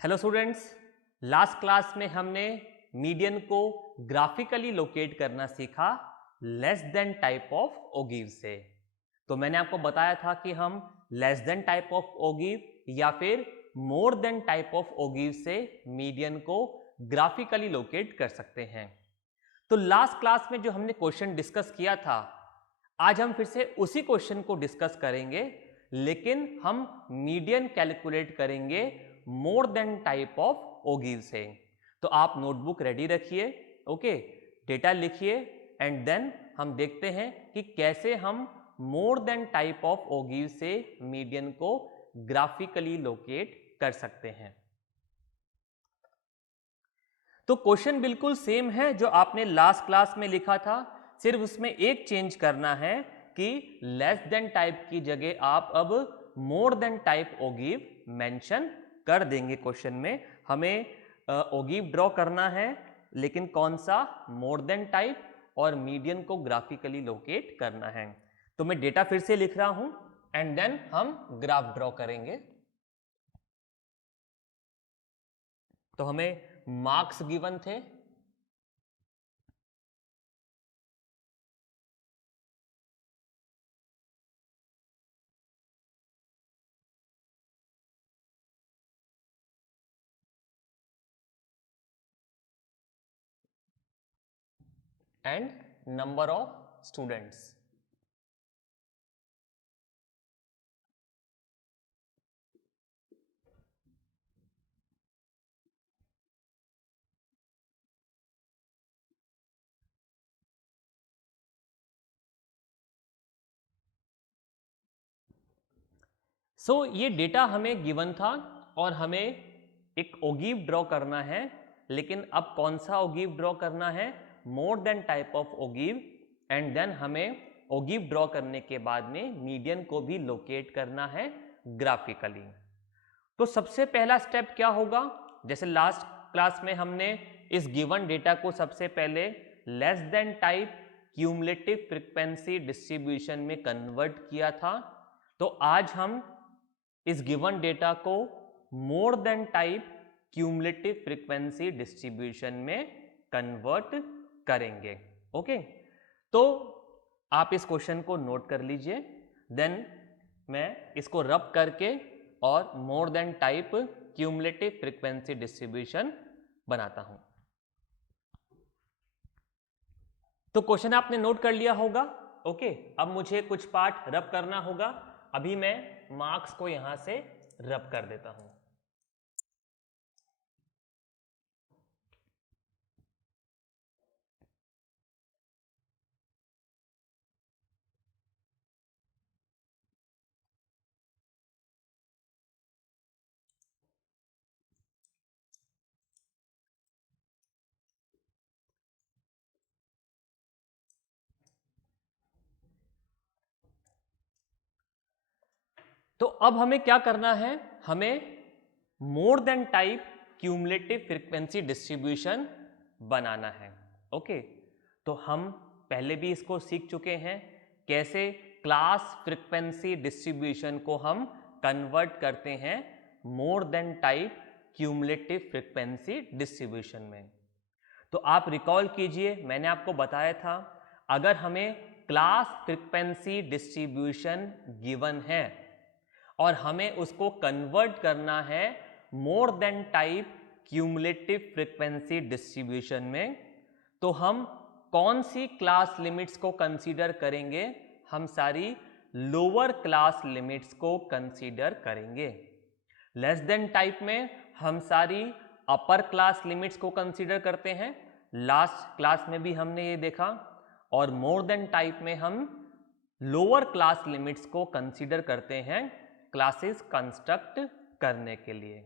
Hello students, last class में हमने median को ग्राफिकली लोकेट करना सीखा लेस देन टाइप ऑफ ओगिव से। तो मैंने आपको बताया था कि हम लेस देन टाइप ऑफ ओगिव या फिर मोर देन टाइप ऑफ ओगिव से मीडियन को ग्राफिकली लोकेट कर सकते हैं। तो लास्ट क्लास में जो हमने क्वेश्चन डिस्कस किया था, आज हम फिर से उसी क्वेश्चन को डिस्कस करेंगे, लेकिन हम मीडियन कैलकुलेट करेंगे मोर देन टाइप ऑफ ओगिव से। तो आप नोटबुक रेडी रखिए, ओके, डेटा लिखिए एंड देन हम देखते हैं कि कैसे हम मोर देन टाइप ऑफ ओगिव से मीडियन को ग्राफिकली लोकेट कर सकते हैं। तो क्वेश्चन बिल्कुल सेम है जो आपने लास्ट क्लास में लिखा था, सिर्फ उसमें एक चेंज करना है कि लेस देन टाइप की जगह आप अब मोर देन टाइप ओगिव मेंशन कर देंगे। क्वेश्चन में हमें ओगिव ड्रॉ करना है, लेकिन कौन सा, मोर देन टाइप, और मीडियन को ग्राफिकली लोकेट करना है। तो मैं डेटा फिर से लिख रहा हूं एंड देन हम ग्राफ ड्रॉ करेंगे। तो हमें मार्क्स गिवन थे, एंड नंबर ऑफ स्टूडेंट्स। सो ये डेटा हमें गिवन था और हमें एक ओगिव ड्रॉ करना है, लेकिन अब कौन सा ओगिव ड्रॉ करना है, more than type of ogive, and then हमें ओगिव ड्रॉ करने के बाद में मीडियन को भी लोकेट करना है ग्राफिकली। तो सबसे पहला स्टेप क्या होगा, जैसे लास्ट क्लास में हमने इस गिवन डेटा को सबसे पहले less than type cumulative frequency distribution में कन्वर्ट किया था, तो आज हम इस गिवन डेटा को मोर than type cumulative frequency distribution में कन्वर्ट करेंगे। ओके, तो आप इस क्वेश्चन को नोट कर लीजिए, देन मैं इसको रब करके और मोर than type cumulative frequency distribution बनाता हूं। तो क्वेश्चन आपने नोट कर लिया होगा, ओके। अब मुझे कुछ पार्ट रब करना होगा, अभी मैं मार्क्स को यहां से रब कर देता हूं। तो अब हमें क्या करना है, हमें more than type cumulative frequency distribution बनाना है। ओके, तो हम पहले भी इसको सीख चुके हैं, कैसे क्लास फ्रीक्वेंसी डिस्ट्रीब्यूशन को हम कन्वर्ट करते हैं मोर than type cumulative frequency distribution में। तो आप रिकॉल कीजिए, मैंने आपको बताया था, अगर हमें क्लास फ्रीक्वेंसी डिस्ट्रीब्यूशन गिवन है और हमें उसको कन्वर्ट करना है more than type cumulative frequency distribution में, तो हम कौन सी क्लास लिमिट्स को कंसीडर करेंगे, हम सारी लोअर क्लास लिमिट्स को कंसीडर करेंगे। लेस देन टाइप में हम सारी अपर क्लास लिमिट्स को कंसीडर करते हैं, लास्ट क्लास में भी हमने ये देखा, और मोर देन टाइप में हम लोअर क्लास लिमिट्स को कंसीडर करते हैं क्लासेस कंस्ट्रक्ट करने के लिए।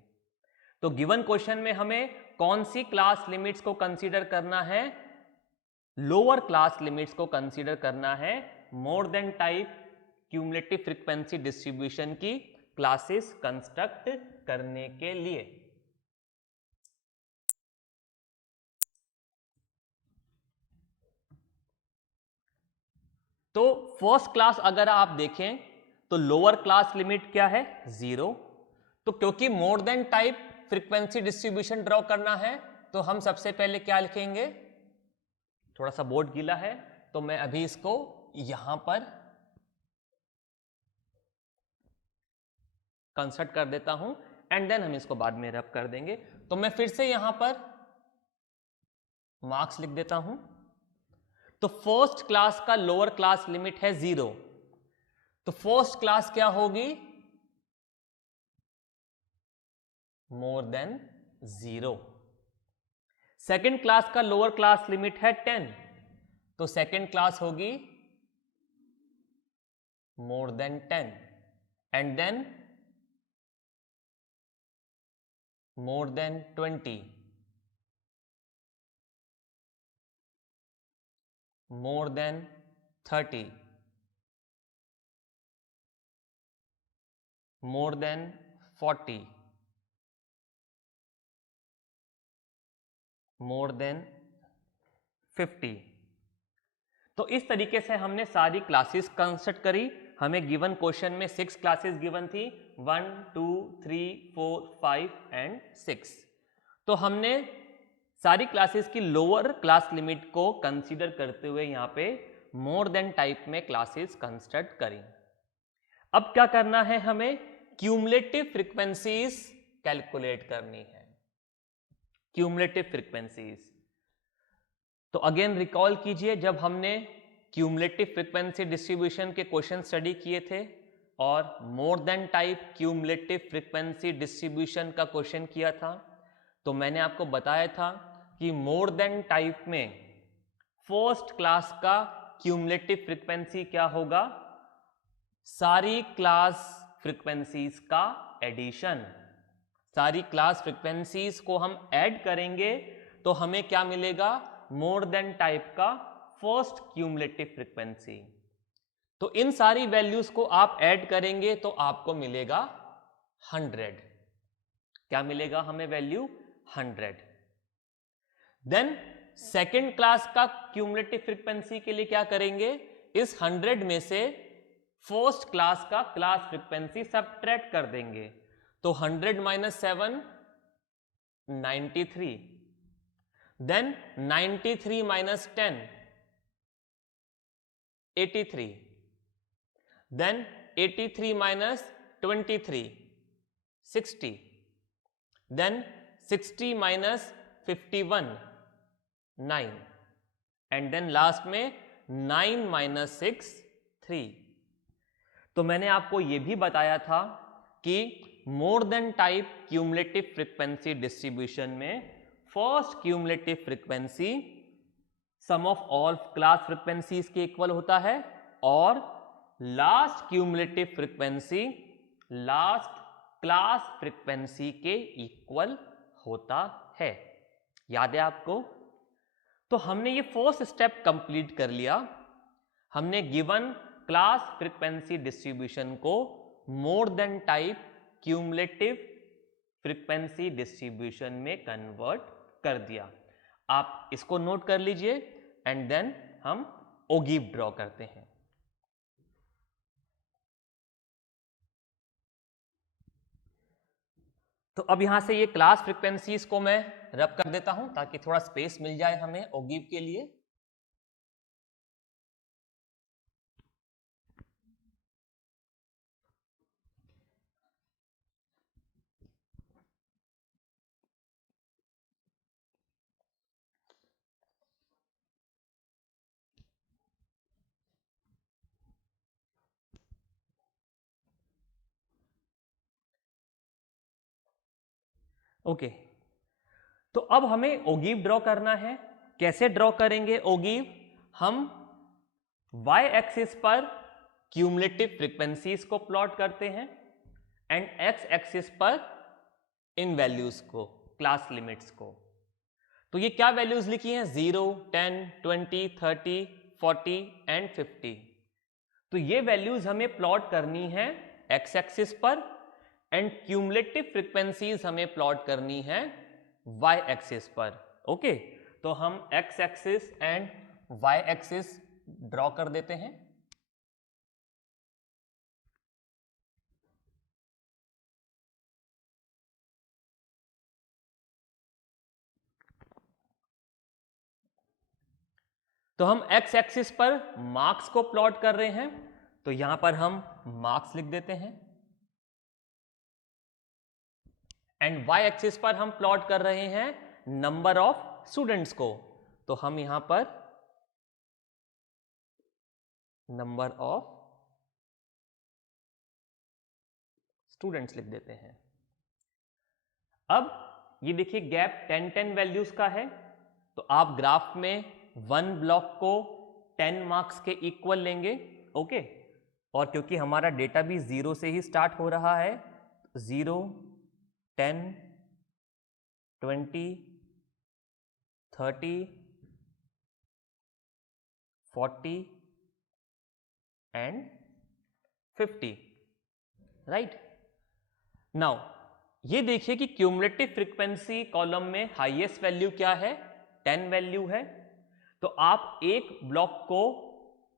तो गिवन क्वेश्चन में हमें कौन सी क्लास लिमिट्स को कंसीडर करना है, लोअर क्लास लिमिट्स को कंसीडर करना है more than type cumulative frequency distribution की क्लासेस कंस्ट्रक्ट करने के लिए। तो फर्स्ट क्लास अगर आप देखें तो लोअर क्लास लिमिट क्या है, 0। तो क्योंकि मोर than type frequency distribution draw करना है तो हम सबसे पहले क्या लिखेंगे, थोड़ा सा बोर्ड गीला है तो मैं अभी इसको यहां पर कंसर्ट कर देता हूं एंड देन हम इसको बाद में रब कर देंगे। तो मैं फिर से यहां पर मार्क्स लिख देता हूं। तो फर्स्ट क्लास का लोअर क्लास लिमिट है 0, तो फर्स्ट क्लास क्या होगी, मोर देन 0। सेकेंड क्लास का लोअर क्लास लिमिट है 10, तो सेकेंड क्लास होगी more than 10 and then more than 20, more than 30, more than 40, more than 50। तो इस तरीके से हमने सारी क्लासेस कंस्ट्रक्ट करी। हमें गिवन क्वेश्चन में 6 क्लासेस गिवन थी, 1 2 3 4 5 एंड 6। तो हमने सारी क्लासेस की लोअर क्लास लिमिट को कंसीडर करते हुए यहां पे मोर देन टाइप में क्लासेस कंस्ट्रक्ट करी। अब क्या करना है, हमें क्यूमुलेटिव फ्रीक्वेंसीज कैलकुलेट करनी है, क्यूमुलेटिव फ्रीक्वेंसीज। तो अगेन रिकॉल कीजिए, जब हमने क्यूमुलेटिव फ्रीक्वेंसी डिस्ट्रीब्यूशन के क्वेश्चन स्टडी किए थे और मोर than type cumulative frequency distribution का क्वेश्चन किया था, तो मैंने आपको बताया था कि मोर देन टाइप में फर्स्ट क्लास का क्यूमुलेटिव फ्रीक्वेंसी क्या होगा, सारी क्लास फ्रीक्वेंसीज का एडिशन। सारी क्लास फ्रीक्वेंसीज को हम ऐड करेंगे तो हमें क्या मिलेगा, मोर देन टाइप का फर्स्ट क्यूमुलेटिव फ्रीक्वेंसी। तो इन सारी वैल्यूज को आप ऐड करेंगे तो आपको मिलेगा 100। क्या मिलेगा हमें वैल्यू, 100। देन सेकेंड क्लास का क्यूमुलेटिव फ्रीक्वेंसी के लिए क्या करेंगे, इस 100 में से फर्स्ट क्लास का क्लास फ्रीक्वेंसी सबट्रैक्ट कर देंगे। तो 100 minus 7 93, then 93 minus 10 83, then 83 minus 23 60, then 60 minus 51 9 and then last में 9 माइनस 6 3। तो मैंने आपको यह भी बताया था कि more than type cumulative frequency distribution में first cumulative frequency sum of all class frequencies के इक्वल होता है और last cumulative frequency last class frequency के इक्वल होता है। याद है आपको? तो हमने ये फर्स्ट स्टेप कंप्लीट कर लिया। हमने गिवन क्लास फ्रीक्वेंसी डिस्ट्रीब्यूशन को मोर than type cumulative frequency distribution में कन्वर्ट कर दिया। आप इसको नोट कर लीजिए एंड देन हम ओगीव ड्रॉ करते हैं। तो अब यहां से ये क्लास फ्रीक्वेंसीज को मैं रब कर देता हूं ताकि थोड़ा स्पेस मिल जाए हमें ओगीव के लिए। ओके, तो अब हमें ओगीव ड्रॉ करना है। कैसे ड्रॉ करेंगे ओगीव? हम वाई एक्सिस पर क्यूमुलेटिव फ्रीक्वेंसीज को प्लॉट करते हैं एंड एक्स एक्सिस पर इन वैल्यूज को, क्लास लिमिट्स को। तो ये क्या वैल्यूज लिखी हैं? 0, 10, 20, 30, 40 एंड 50। तो ये वैल्यूज हमें प्लॉट करनी है एक्स एक्सिस पर एंड क्यूमुलेटिव फ्रीक्वेंसीज हमें प्लॉट करनी है वाई एक्सिस पर। ओके, तो हम X axis and Y axis draw कर देते हैं। तो हम एक्स एक्सिस पर मार्क्स को प्लॉट कर रहे हैं, तो यहां पर हम मार्क्स लिख देते हैं, एंड वाई एक्सिस पर हम प्लॉट कर रहे हैं नंबर ऑफ स्टूडेंट्स को, तो हम यहां पर नंबर ऑफ स्टूडेंट्स लिख देते हैं। अब ये देखिए गैप 10-10 वैल्यूज का है, तो आप ग्राफ में वन ब्लॉक को 10 मार्क्स के इक्वल लेंगे, ओके। और क्योंकि हमारा डेटा भी 0 से ही स्टार्ट हो रहा है, 0, 10, 20, 30, 40 एंड 50, राइट। नाउ ये देखिए कि क्यूमुलेटिव फ्रीक्वेंसी कॉलम में हाईएस्ट वैल्यू क्या है, 10 वैल्यू है, तो आप एक ब्लॉक को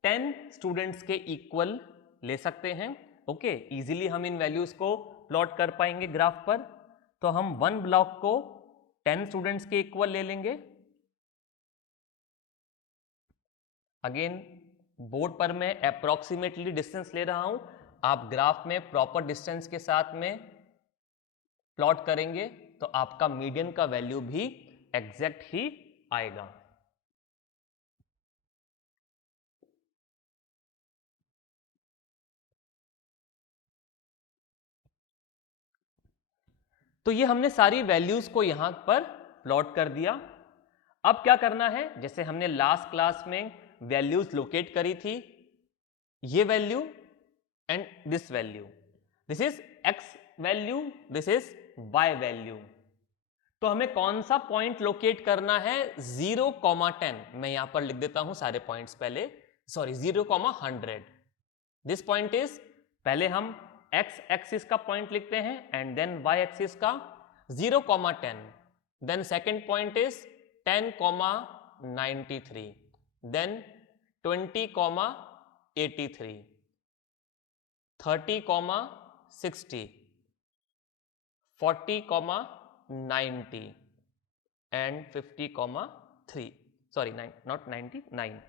10 स्टूडेंट्स के इक्वल ले सकते हैं, ओके। इजीली हम इन वैल्यूज को प्लॉट कर पाएंगे ग्राफ पर, तो हम वन ब्लॉक को 10 स्टूडेंट्स के इक्वल ले लेंगे। अगेन बोर्ड पर मैं अप्रोक्सीमेटली डिस्टेंस ले रहा हूं, आप ग्राफ में प्रॉपर डिस्टेंस के साथ में प्लॉट करेंगे तो आपका मीडियन का वैल्यू भी एग्जैक्ट ही आएगा। तो ये हमने सारी वैल्यूज को यहां पर प्लॉट कर दिया। अब क्या करना है, जैसे हमने लास्ट क्लास में वैल्यूज लोकेट करी थी, ये value and this value, this is X value, this is Y value. तो हमें कौन सा पॉइंट लोकेट करना है, 0,10, मैं यहां पर लिख देता हूं सारे पॉइंट्स पहले, सॉरी 0,100। दिस पॉइंट इज, पहले हम एक्स एक्सिस का पॉइंट लिखते हैं एंड देन वाई एक्सिस का 0,10, then second point is 10,93, then 20,83, 30,60, 40,90 and 50,3, sorry, not 99.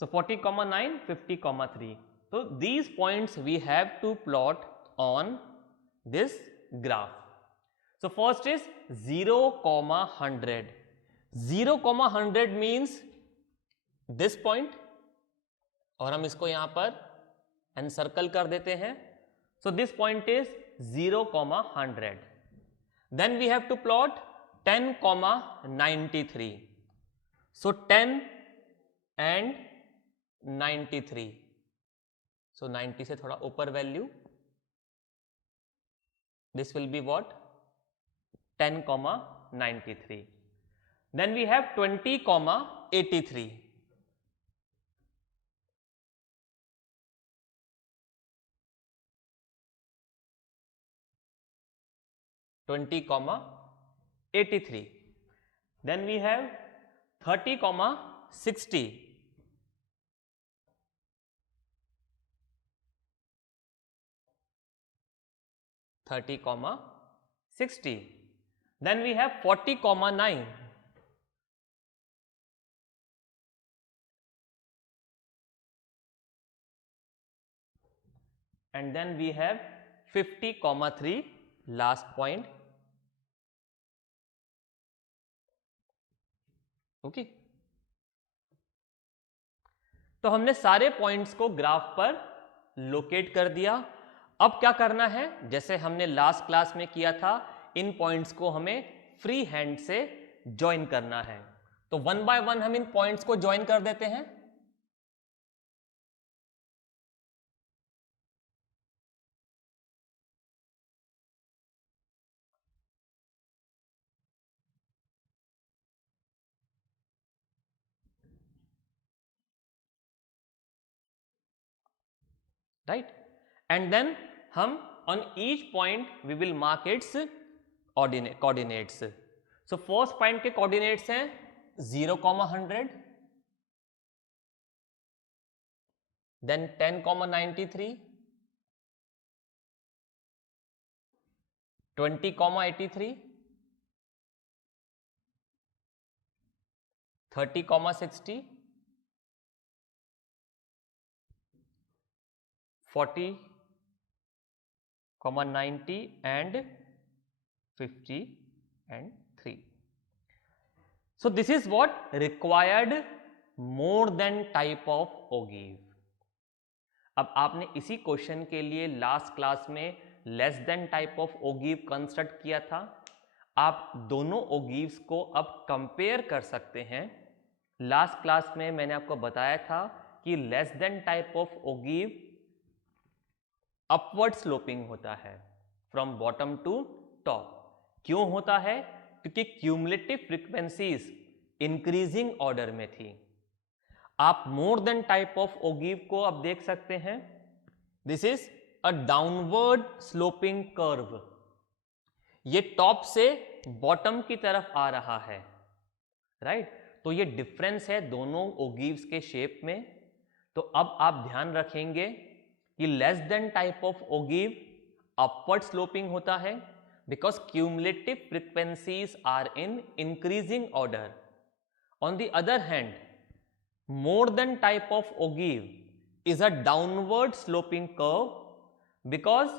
So 40,9, 50,3. So these points we have to plot on this graph. So first is 0,100. 0,100 means this point, और हम इसको यहां पर encircle कर देते हैं. So this point is 0,100. Then we have to plot 10,93. So 10 and 93. So 90 से थोड़ा ऊपर value, this will be what, 10,93. Then we have 20,83. Then we have 30,60. 30,60. Then we have 40,9. And then we have 50,3, last point. Okay तो हमने सारे points को graph पर locate कर दिया. अब क्या करना है, जैसे हमने लास्ट क्लास में किया था, इन पॉइंट्स को हमें फ्री हैंड से ज्वाइन करना है. तो वन बाय वन हम इन पॉइंट्स को ज्वाइन कर देते हैं. राइट, एंड देन हम on each point we will mark its coordinates. So first point के coordinates हैं 0,100, then 10,93, 20,83, 30,60, 40,90 and 50 and 3. So this is what required more than type of ogive. अब आपने इसी क्वेश्चन के लिए लास्ट क्लास में less than type of ogive construct किया था। आप दोनों ओगिव्स को अब कंपेयर कर सकते हैं। लास्ट क्लास में मैंने आपको बताया था कि less than type of ogive upward sloping होता है फ्रॉम बॉटम टू टॉप। क्यों होता है? क्योंकि क्यूमुलेटिव फ्रीक्वेंसीज इंक्रीजिंग ऑर्डर में थी। आप मोर देन टाइप ऑफ ओगिव को अब देख सकते हैं। This is a downward sloping curve. ये टॉप से बॉटम की तरफ आ रहा है, राइट? तो ये डिफरेंस है दोनों ओगिव्स के शेप में। तो अब आप ध्यान रखेंगे कि less than type of ogive upward sloping होता है because cumulative frequencies are in increasing order. On the other hand, more than type of ogive is a downward sloping curve because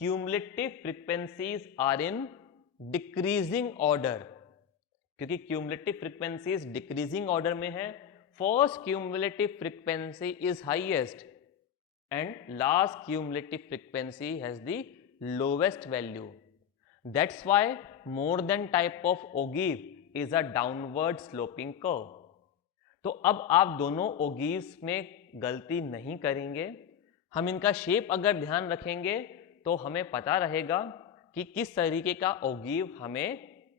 cumulative frequencies are in decreasing order। क्योंकि cumulative frequencies decreasing order में है, first cumulative frequency is highest and last cumulative frequency has the lowest value. That's why more than type of ogive is a downward sloping curve। तो अब आप दोनों ओगिव्स में गलती नहीं करेंगे। हम इनका शेप अगर ध्यान रखेंगे तो हमें पता रहेगा कि किस तरीके का ओगिव हमें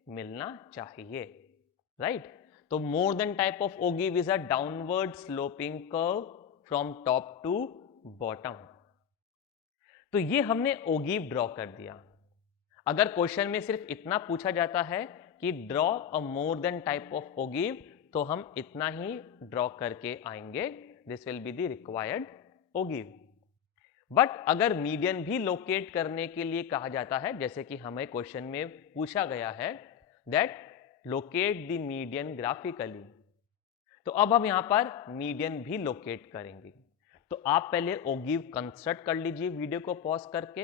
मिलना चाहिए, राइट? तो more than type of ogive is a downward sloping curve from top to bottom. तो ये हमने ओगिव ड्रॉ कर दिया। अगर क्वेश्चन में सिर्फ इतना पूछा जाता है कि draw a more than type of ogive, तो हम इतना ही ड्रॉ करके आएंगे। This will be the required ogive. But अगर मीडियन भी लोकेट करने के लिए कहा जाता है, जैसे कि हमें क्वेश्चन में पूछा गया है that locate the median graphically, तो अब हम यहां पर मीडियन भी लोकेट करेंगे। तो आप पहले ओगिव कंस्ट्रक्ट कर लीजिए वीडियो को पॉज करके,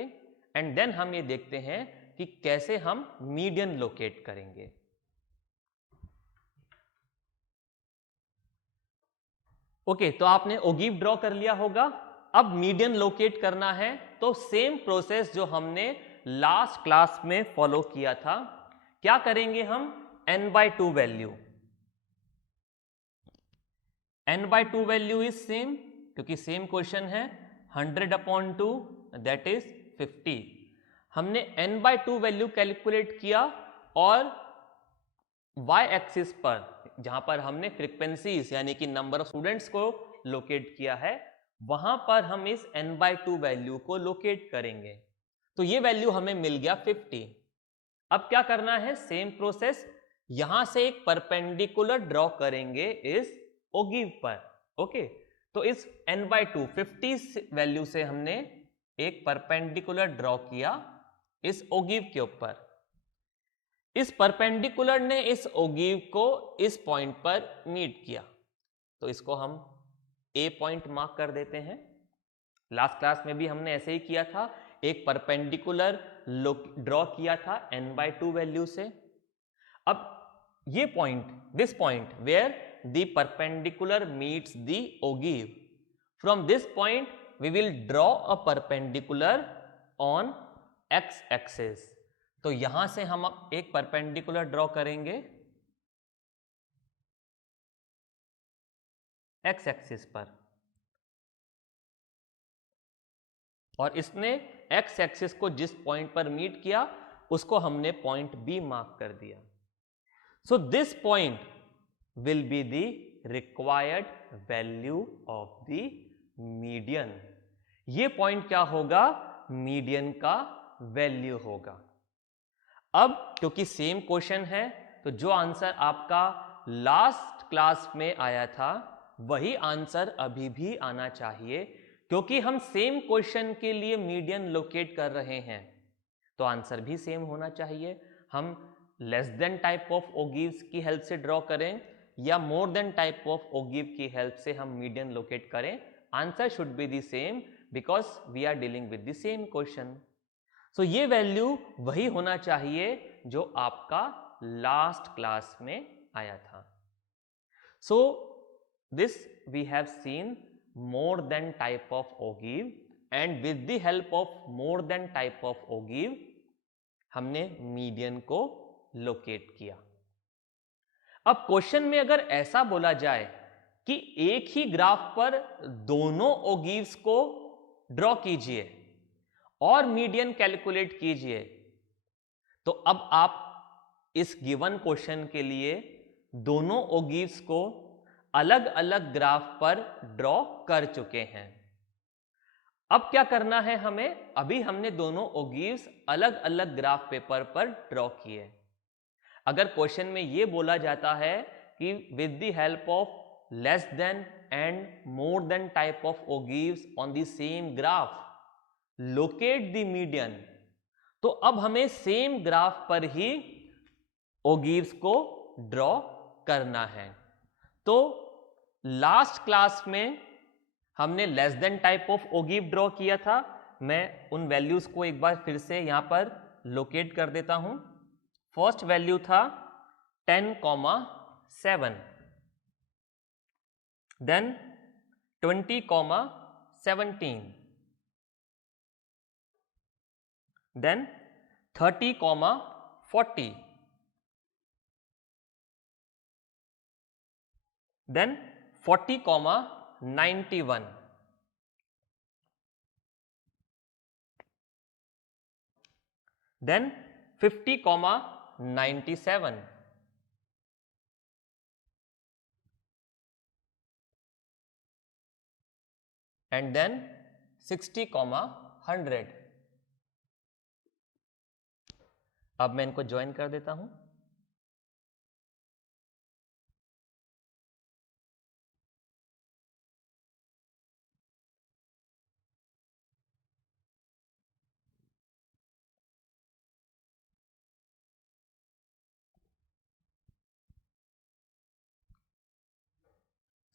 एंड देन हम ये देखते हैं कि कैसे हम मीडियन लोकेट करेंगे। ओके, तो आपने ओगिव ड्रॉ कर लिया होगा। अब मीडियन लोकेट करना है, तो सेम प्रोसेस जो हमने लास्ट क्लास में फॉलो किया था। क्या करेंगे हम? n/2 value. n/2 value is same, क्योंकि सेम क्वेश्चन है। 100/2 दैट इज 50। हमने n/2 वैल्यू कैलकुलेट किया और y एक्सिस पर जहां पर हमने फ्रीक्वेंसीज यानी कि नंबर ऑफ स्टूडेंट्स को लोकेट किया है, वहां पर हम इस n/2 वैल्यू को लोकेट करेंगे। तो ये वैल्यू हमें मिल गया 50। अब क्या करना है? सेम प्रोसेस, यहां से एक परपेंडिकुलर ड्रॉ करेंगे इस ओगिव पर। ओके, तो इस n/2 50 वैल्यू से हमने एक परपेंडिकुलर ड्रॉ किया इस ओगिव के ऊपर। इस परपेंडिकुलर ने इस ओगिव को इस पॉइंट पर मीट किया, तो इसको हम ए पॉइंट मार्क कर देते हैं। लास्ट क्लास में भी हमने ऐसे ही किया था, एक परपेंडिकुलर ड्रॉ किया था n/2 वैल्यू से। अब ये point, this point where the perpendicular meets the ogive, from this point we will draw a perpendicular on x axis. तो यहां से हम एक परपेंडिकुलर ड्रॉ करेंगे x एक्सिस पर, और इसने x एक्सिस को जिस पॉइंट पर मीट किया उसको हमने पॉइंट B मार्क कर दिया। So this point will be the required value of the median. ये पॉइंट क्या होगा? मीडियन का वैल्यू होगा। अब क्योंकि सेम क्वेश्चन है, तो जो आंसर आपका लास्ट क्लास में आया था वही आंसर अभी भी आना चाहिए, क्योंकि हम सेम क्वेश्चन के लिए मीडियन लोकेट कर रहे हैं, तो आंसर भी सेम होना चाहिए। हम less than type of ogives की हेल्प से ड्रॉ करें या more than type of ogive की हेल्प से हम मीडियन लोकेट करें, answer should be the same because we are dealing with the same question. So ये वैल्यू वही होना चाहिए जो आपका लास्ट क्लास में आया था। So this we have seen more than type of ogive, and with the help of more than type of ogive हमने मीडियन को लोकेट किया। अब क्वेश्चन में अगर ऐसा बोला जाए कि एक ही ग्राफ पर दोनों ओगिव्स को ड्रॉ कीजिए और मीडियन कैलकुलेट कीजिए, तो अब आप इस गिवन क्वेश्चन के लिए दोनों ओगिव्स को अलग अलग ग्राफ पर ड्रॉ कर चुके हैं। अब क्या करना है हमें, अभी हमने दोनों ओगिव्स अलग अलग ग्राफ पेपर पर ड्रॉ किए। अगर क्वेश्चन में यह बोला जाता है कि with the help of less than and more than type of ogives on the same graph locate the median, तो अब हमें सेम ग्राफ पर ही ओगिव्स को ड्रॉ करना है। तो लास्ट क्लास में हमने less than type of ogive draw किया था। मैं उन वैल्यूज को एक बार फिर से यहां पर लोकेट कर देता हूं। फर्स्ट वैल्यू था 10,7, then 20,17, then 30,40, then 40,91, then 50,97, and then 60,100। अब मैं इनको ज्वाइन कर देता हूं।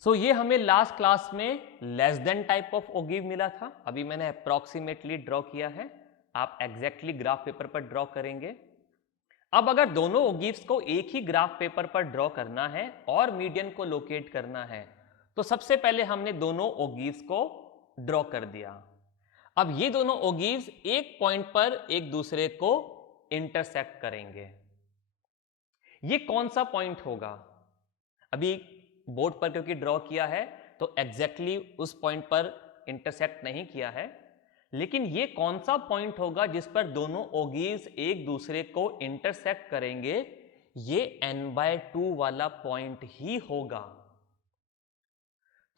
सो ये हमें लास्ट क्लास में लेस देन टाइप ऑफ ओगिव मिला था। अभी मैंने अप्रोक्सीमेटली ड्रॉ किया है, आप एग्जैक्टली ग्राफ पेपर पर ड्रॉ करेंगे। अब अगर दोनों ओगिव्स को एक ही ग्राफ पेपर पर ड्रॉ करना है और मीडियन को लोकेट करना है, तो सबसे पहले हमने दोनों ओगिव्स को ड्रॉ कर दिया। अब ये दोनों ओगिव्स एक पॉइंट पर एक दूसरे को इंटरसेक्ट करेंगे। ये कौन सा पॉइंट होगा? अभी बोर्ड पर क्योंकि ड्रॉ किया है तो एग्जैक्टली उस पॉइंट पर इंटरसेक्ट नहीं किया है, लेकिन ये कौन सा पॉइंट होगा जिस पर दोनों ओगिव्स एक दूसरे को इंटरसेक्ट करेंगे? ये n/2 वाला पॉइंट ही होगा।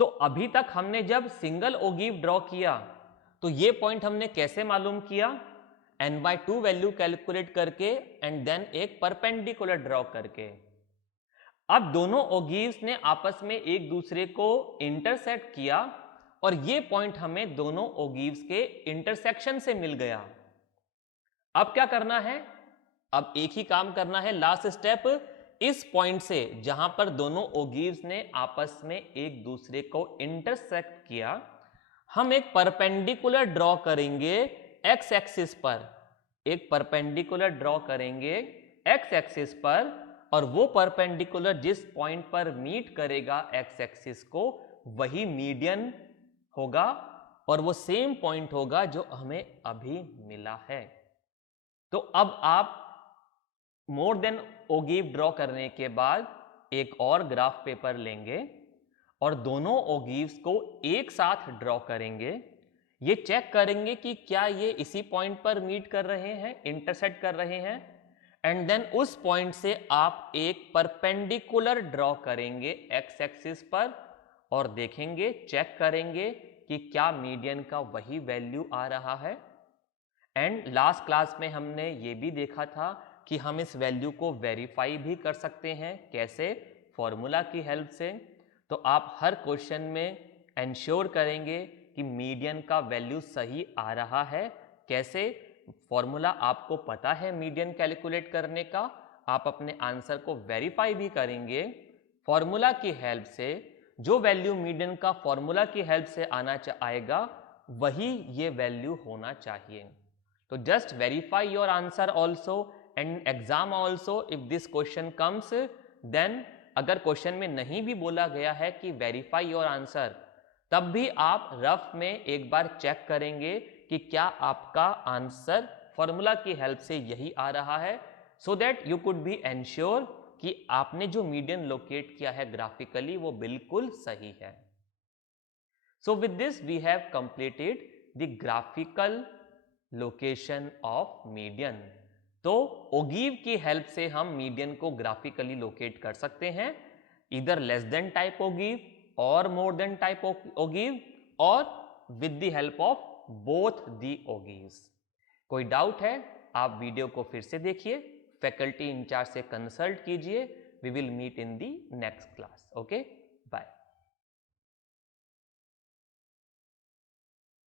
तो अभी तक हमने जब सिंगल ओगिव ड्रॉ किया तो ये पॉइंट हमने कैसे मालूम किया? n/2 वैल्यू कैलकुलेट करके एंड देन एक परपेंडिकुलर ड्रॉ करके। अब दोनों ओगिव्स ने आपस में एक दूसरे को इंटरसेक्ट किया और ये पॉइंट हमें दोनों ओगिव्स के इंटरसेक्शन से मिल गया। अब क्या करना है? अब एक ही काम करना है, लास्ट स्टेप, इस पॉइंट से जहां पर दोनों ओगिव्स ने आपस में एक दूसरे को इंटरसेक्ट किया, हम एक परपेंडिकुलर ड्रॉ करेंगे एक्स एक्सिस पर। एक परपेंडिकुलर ड्रॉ करेंगे एक्स एक्सिस पर, और वो परपेंडिकुलर जिस पॉइंट पर मीट करेगा एक्स एक्सिस को वही मीडियन होगा और वो सेम पॉइंट होगा जो हमें अभी मिला है। तो अब आप मोर देन ओगिव ड्रॉ करने के बाद एक और ग्राफ पेपर लेंगे और दोनों ओगिव्स को एक साथ ड्रॉ करेंगे। ये चेक करेंगे कि क्या ये इसी पॉइंट पर मीट कर रहे हैं, इंटरसेक्ट कर रहे हैं, एंड देन उस पॉइंट से आप एक परपेंडिकुलर ड्रॉ करेंगे एक्स एक्सिस पर और देखेंगे, चेक करेंगे कि क्या मीडियन का वही वैल्यू आ रहा है। एंड लास्ट क्लास में हमने ये भी देखा था कि हम इस वैल्यू को वेरीफाई भी कर सकते हैं। कैसे? फॉर्मूला की हेल्प से। तो आप हर क्वेश्चन में इंश्योर करेंगे कि मीडियन का वैल्यू सही आ रहा है। कैसे? फॉर्मूला आपको पता है मीडियन कैलकुलेट करने का, आप अपने आंसर को वेरीफाई भी करेंगे फॉर्मूला की हेल्प से, जो वैल्यू मीडियन का फॉर्मूला की हेल्प से आएगा वही ये वैल्यू होना चाहिए। तो just verify your answer also and exam also if this question comes, then अगर क्वेश्चन में नहीं भी बोला गया है कि वेरीफाई योर आंसर, तब भी आप रफ में एक बार चेक करेंगे कि क्या आपका आंसर फॉर्मूला की हेल्प से यही आ रहा है, so that you could be ensure कि आपने जो मीडियन लोकेट किया है ग्राफिकली वो बिल्कुल सही है। So with this we have completed the graphical location of median. तो ओगिव की हेल्प से हम मीडियन को ग्राफिकली लोकेट कर सकते हैं, इधर लेस देन टाइप ओगिव और मोर देन टाइप ओगिव, और with the help of both the ogives. कोई डाउट है आप वीडियो को फिर से देखिए, फैकल्टी इंचार्ज से कंसल्ट कीजिए। We will meet in the next class. Okay, bye.